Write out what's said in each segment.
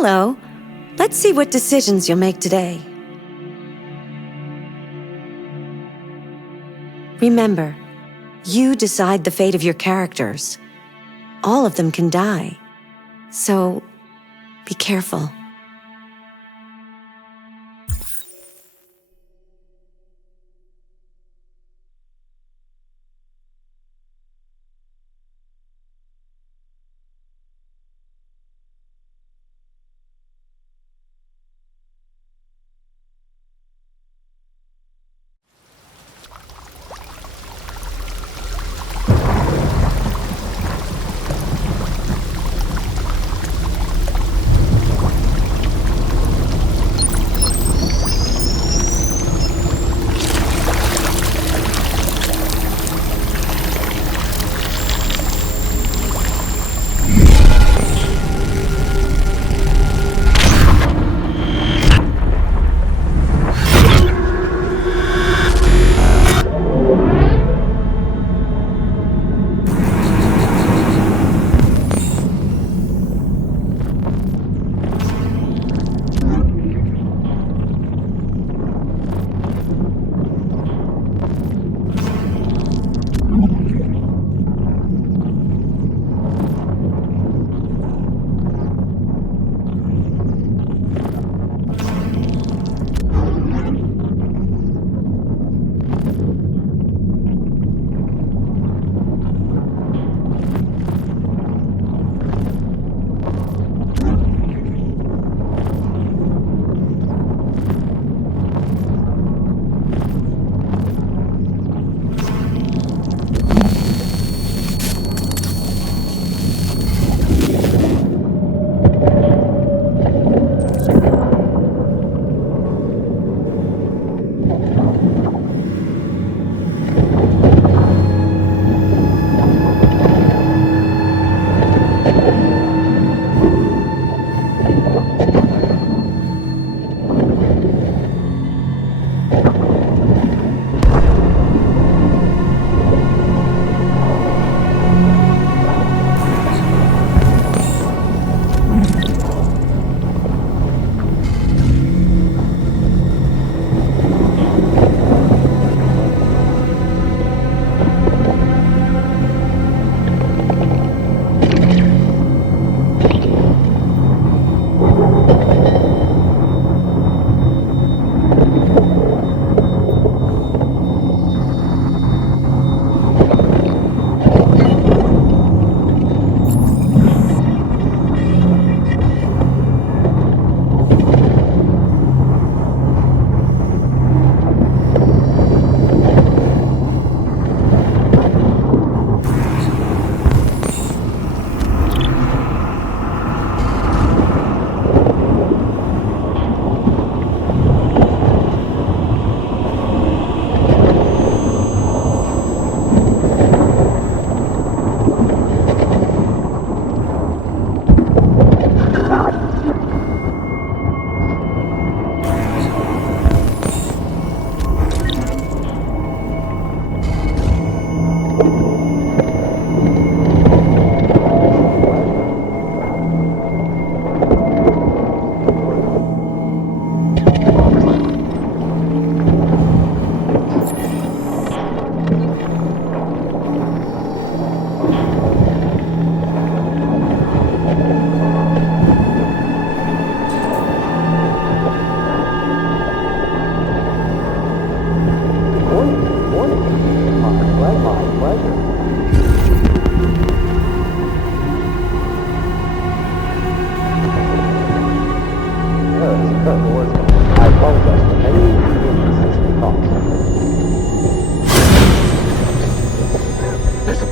Hello. Let's see what decisions you'll make today. Remember, you decide the fate of your characters. All of them can die. So, be careful.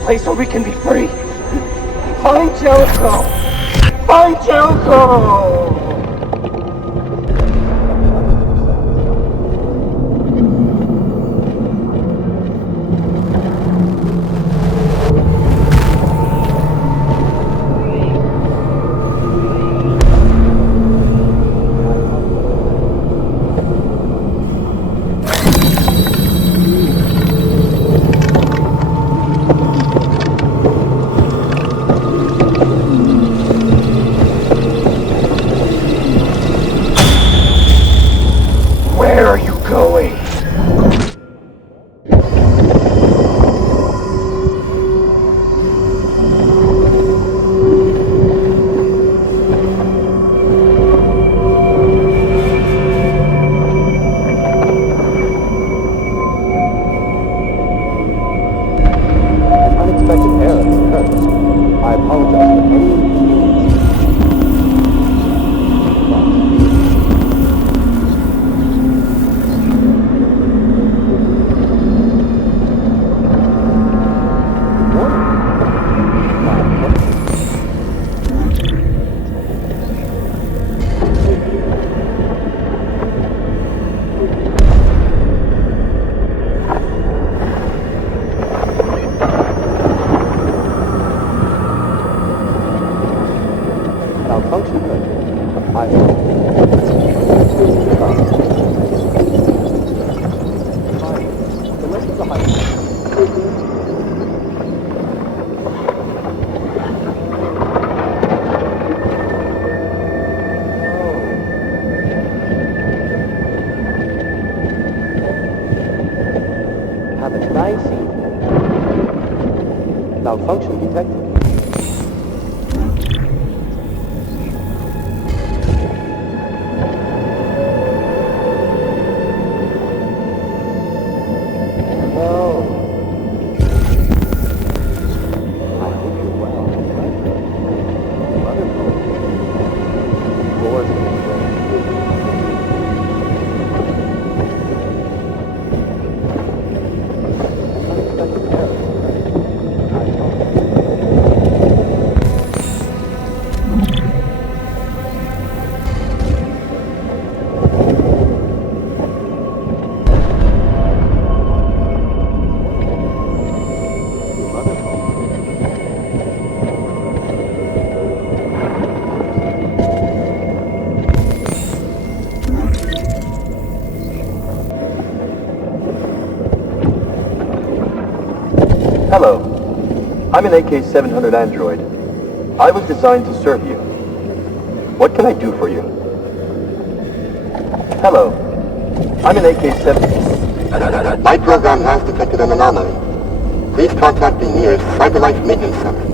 Place where we can be free. Find Jericho! Find Jericho! Malfunction detected. Hello. I'm an AK-700 android. I was designed to serve you. What can I do for you? Hello. I'm an AK-7... My program has detected an anomaly. Please contact the nearest Cyberlife Maintenance Center.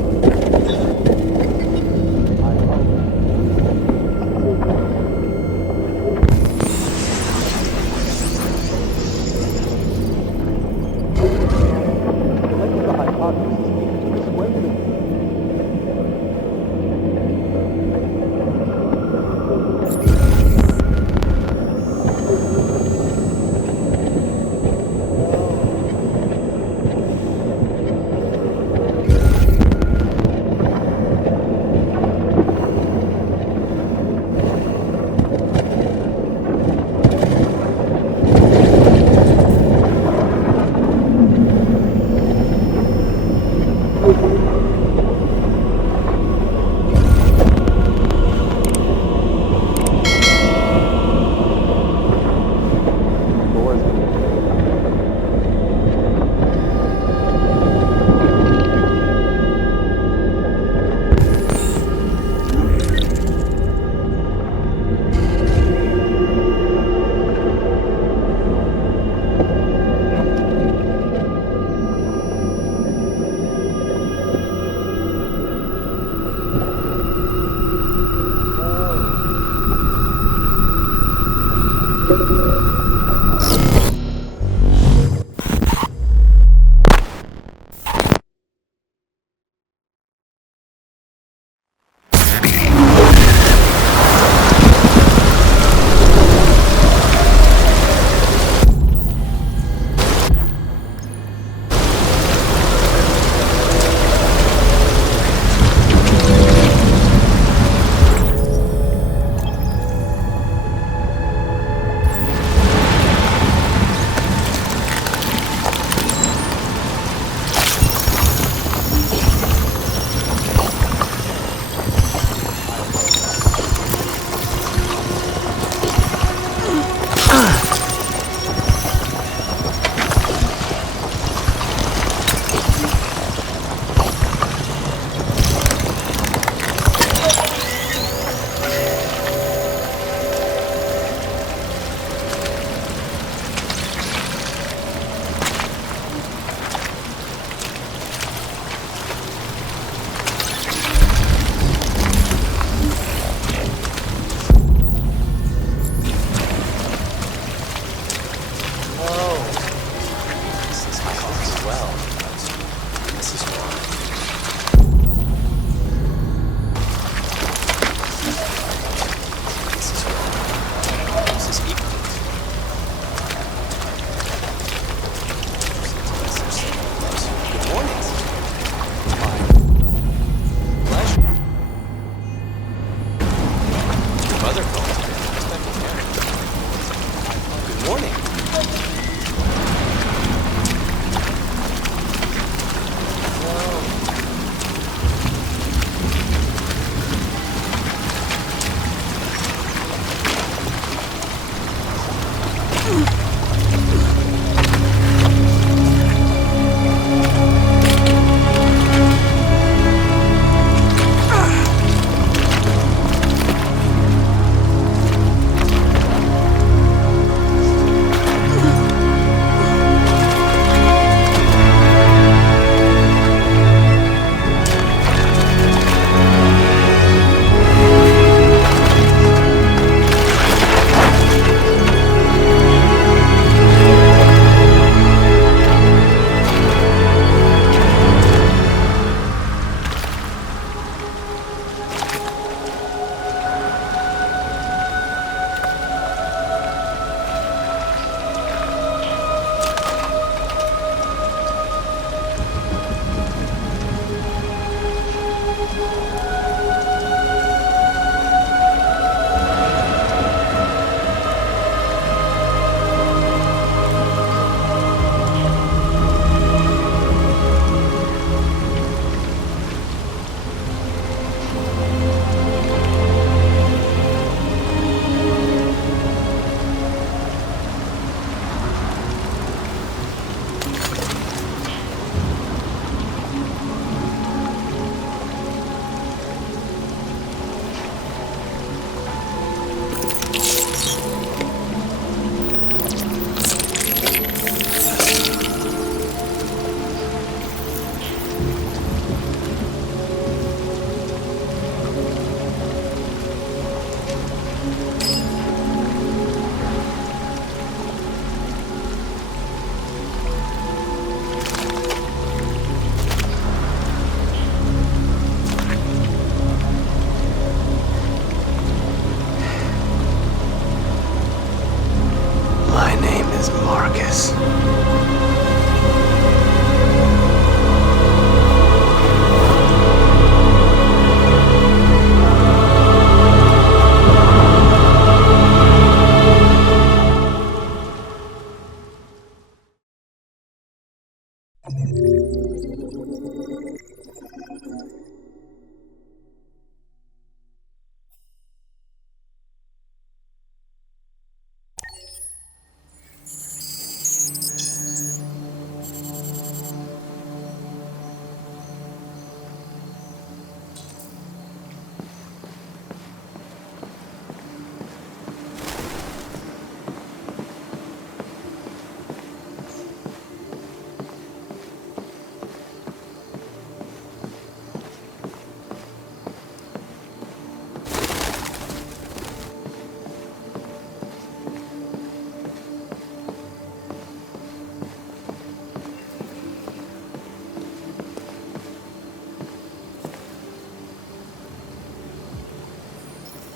It's Markus.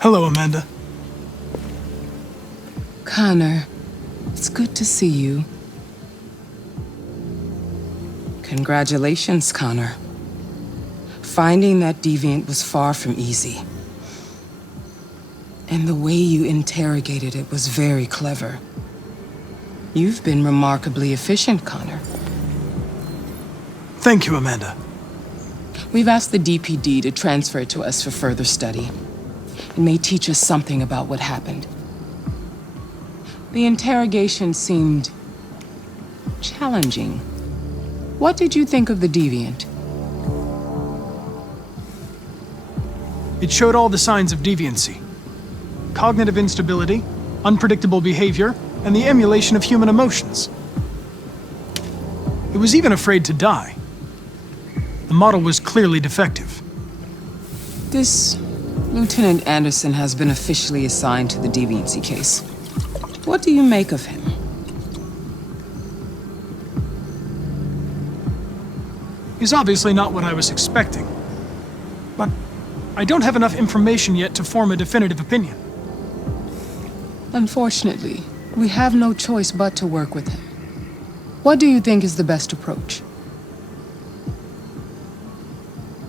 Hello, Amanda. Connor, it's good to see you. Congratulations, Connor. Finding that deviant was far from easy. And the way you interrogated it was very clever. You've been remarkably efficient, Connor. Thank you, Amanda. We've asked the DPD to transfer it to us for further study. It may teach us something about what happened. The interrogation seemed challenging. What did you think of the deviant? It showed all the signs of deviancy. Cognitive instability, unpredictable behavior, and the emulation of human emotions. It was even afraid to die. The model was clearly defective. This Lieutenant Anderson has been officially assigned to the deviancy case. What do you make of him? He's obviously not what I was expecting. But I don't have enough information yet to form a definitive opinion. Unfortunately, we have no choice but to work with him. What do you think is the best approach?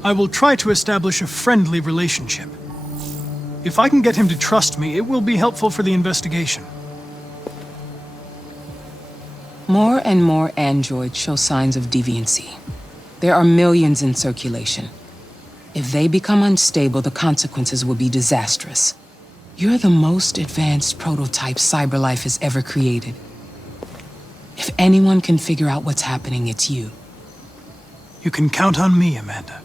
I will try to establish a friendly relationship. If I can get him to trust me, it will be helpful for the investigation. More and more androids show signs of deviancy. There are millions in circulation. If they become unstable, the consequences will be disastrous. You're the most advanced prototype cyberlife has ever created. If anyone can figure out what's happening, it's you. You can count on me, Amanda.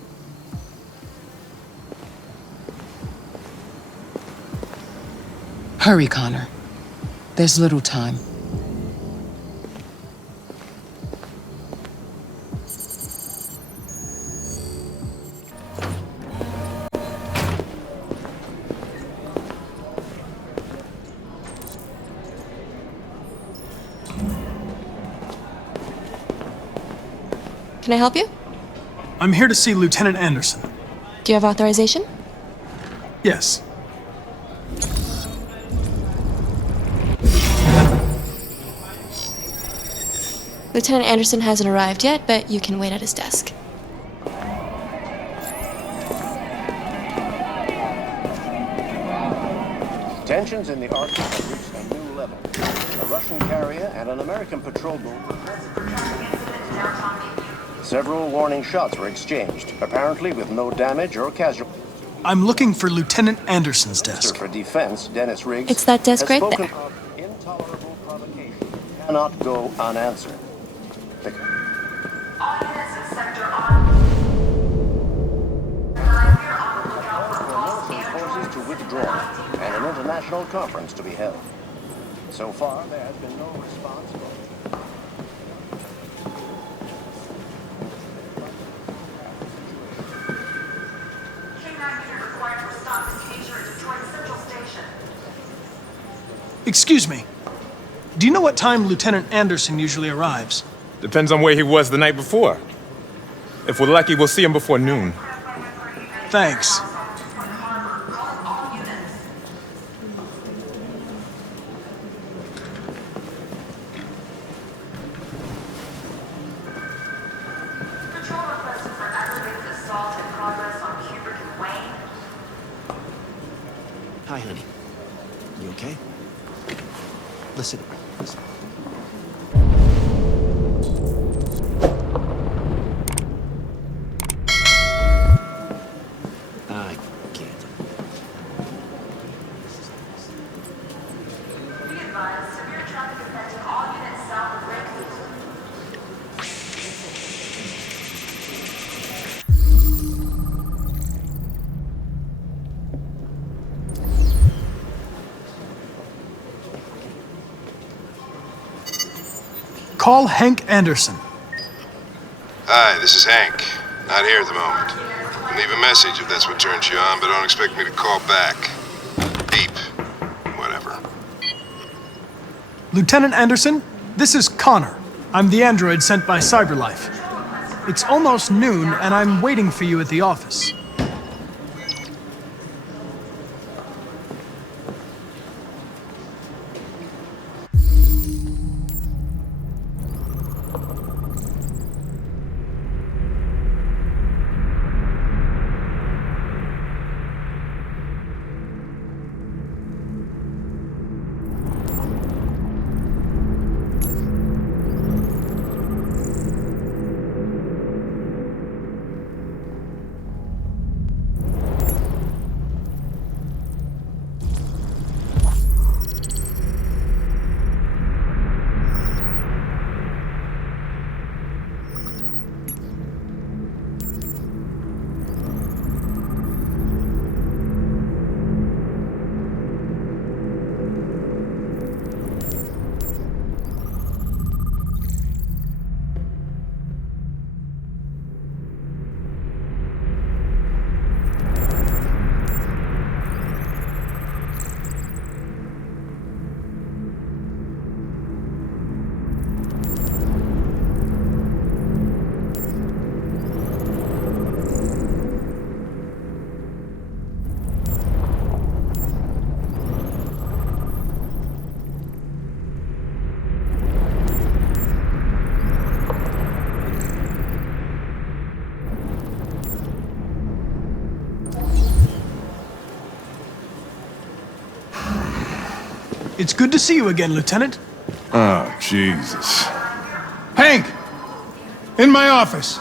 Hurry, Connor. There's little time. Can I help you? I'm here to see Lieutenant Anderson. Do you have authorization? Yes. Lieutenant Anderson hasn't arrived yet, but you can wait at his desk. Tensions in the Arctic have reached a new level. A Russian carrier and an American patrol boat. Several warning shots were exchanged, apparently with no damage or casualty. I'm looking for Lieutenant Anderson's desk. For Defense, Dennis Riggs, It's that desk has right spoken there. of intolerable provocation cannot go unanswered. Forces to withdraw and an international conference to be held. So far, there has been no response. Excuse me. Do you know what time Lieutenant Anderson usually arrives? Depends on where he was the night before. If we're lucky, we'll see him before noon. Thanks. Listen. I can't. Severe traffic affecting all units south of Reconnects. Call Hank Anderson. Hi, this is Hank. Not here at the moment. Can leave a message if that's what turns you on, but don't expect me to call back. Beep. Whatever. Lieutenant Anderson, this is Connor. I'm the android sent by CyberLife. It's almost noon, and I'm waiting for you at the office. It's good to see you again, Lieutenant. Oh, Jesus. Hank! In my office.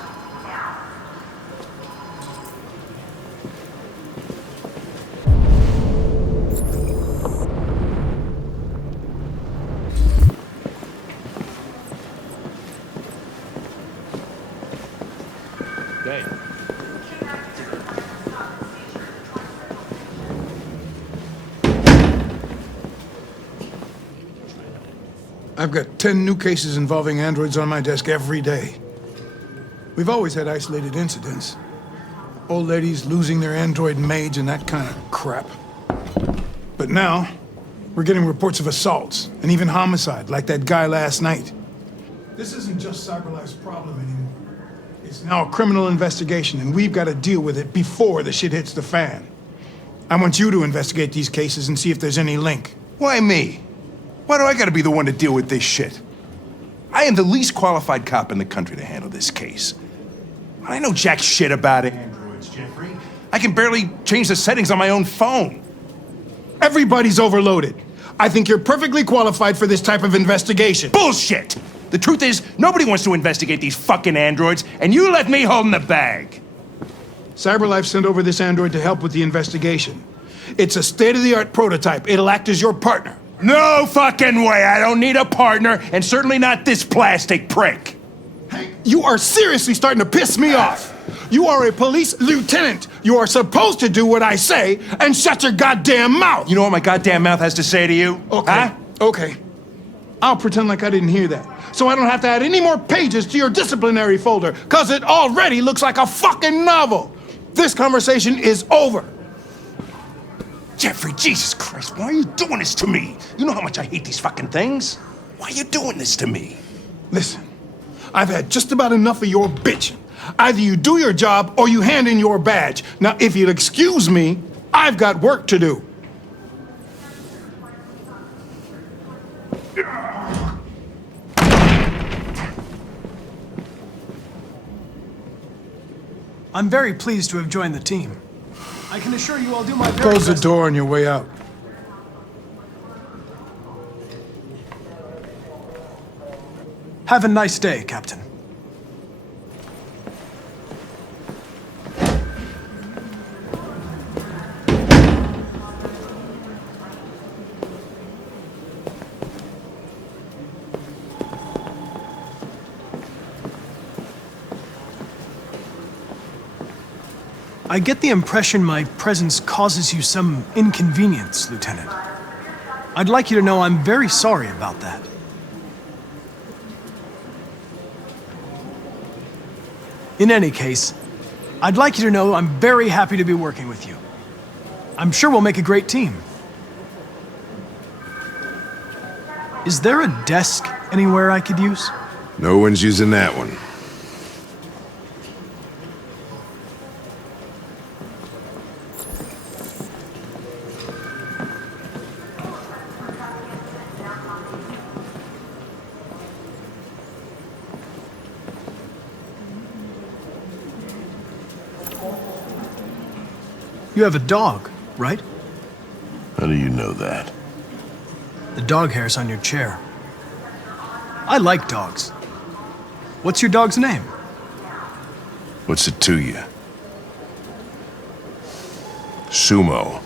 I've got 10 new cases involving androids on my desk every day. We've always had isolated incidents. Old ladies losing their android maids and that kind of crap. But now, we're getting reports of assaults and even homicide, like that guy last night. This isn't just CyberLife's problem anymore. It's now a criminal investigation, and we've got to deal with it before the shit hits the fan. I want you to investigate these cases and see if there's any link. Why me? Why do I gotta be the one to deal with this shit? I am the least qualified cop in the country to handle this case. I know jack shit about androids, Jeffrey. I can barely change the settings on my own phone. Everybody's overloaded. I think you're perfectly qualified for this type of investigation. Bullshit! The truth is, nobody wants to investigate these fucking androids, and you left me holding the bag. CyberLife sent over this android to help with the investigation. It's a state-of-the-art prototype. It'll act as your partner. No fucking way! I don't need a partner, and certainly not this plastic prick. Hank, you are seriously starting to piss me off. You are a police lieutenant. You are supposed to do what I say and shut your goddamn mouth. You know what my goddamn mouth has to say to you? Okay, huh? Okay. I'll pretend like I didn't hear that, so I don't have to add any more pages to your disciplinary folder, because it already looks like a fucking novel. This conversation is over. Jeffrey, Jesus Christ, why are you doing this to me? You know how much I hate these fucking things. Why are you doing this to me? Listen, I've had just about enough of your bitching. Either you do your job or you hand in your badge. Now, if you'll excuse me, I've got work to do. I'm very pleased to have joined the team. I can assure you I'll do my very Close the best. door on your way out. Have a nice day, Captain. I get the impression my presence causes you some inconvenience, Lieutenant. I'd like you to know I'm very sorry about that. In any case, I'd like you to know I'm very happy to be working with you. I'm sure we'll make a great team. Is there a desk anywhere I could use? No one's using that one. You have a dog, right? How do you know that? The dog hair's on your chair. I like dogs. What's your dog's name? What's it to you? Sumo.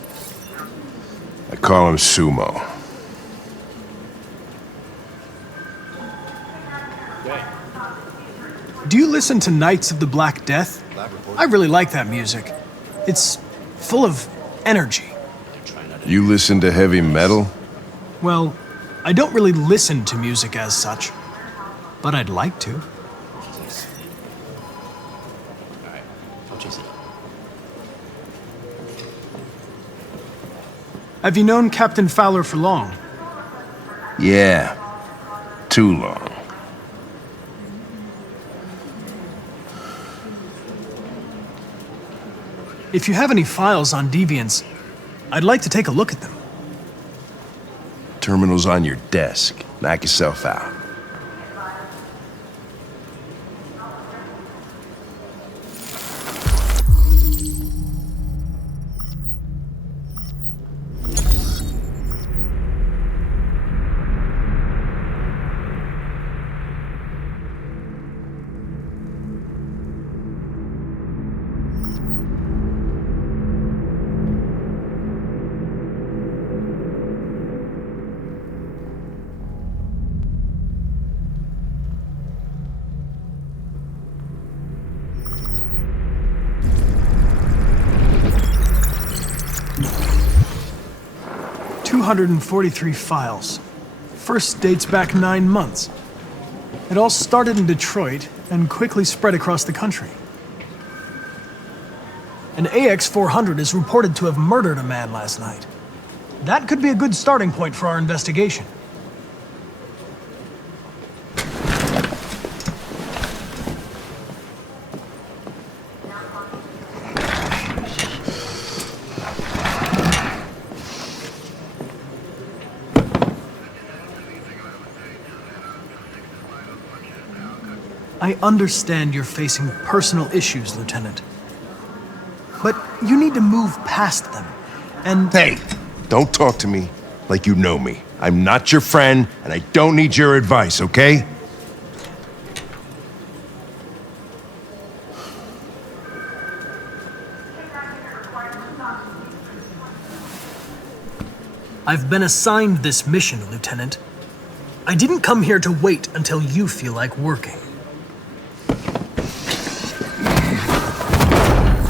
I call him Sumo. Do you listen to Knights of the Black Death? I really like that music. It's full of energy. You listen to heavy metal? Well, I don't really listen to music as such, but I'd like to. Have you known Captain Fowler for long? Yeah. Too long. If you have any files on Deviants, I'd like to take a look at them. Terminal's on your desk. Knock yourself out. .243 files. First dates back 9 months. It all started in Detroit and quickly spread across the country. An AX-400 is reported to have murdered a man last night. That could be a good starting point for our investigation. I understand you're facing personal issues, Lieutenant. But you need to move past them, and... Hey, don't talk to me like you know me. I'm not your friend, and I don't need your advice, okay? I've been assigned this mission, Lieutenant. I didn't come here to wait until you feel like working.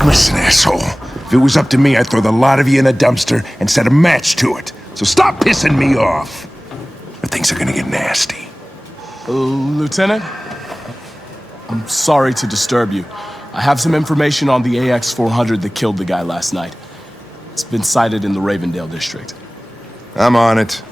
Listen, asshole. If it was up to me, I'd throw the lot of you in a dumpster and set a match to it. So stop pissing me off. Or things are gonna get nasty. Lieutenant? I'm sorry to disturb you. I have some information on the AX-400 that killed the guy last night. It's been sighted in the Ravendale district. I'm on it.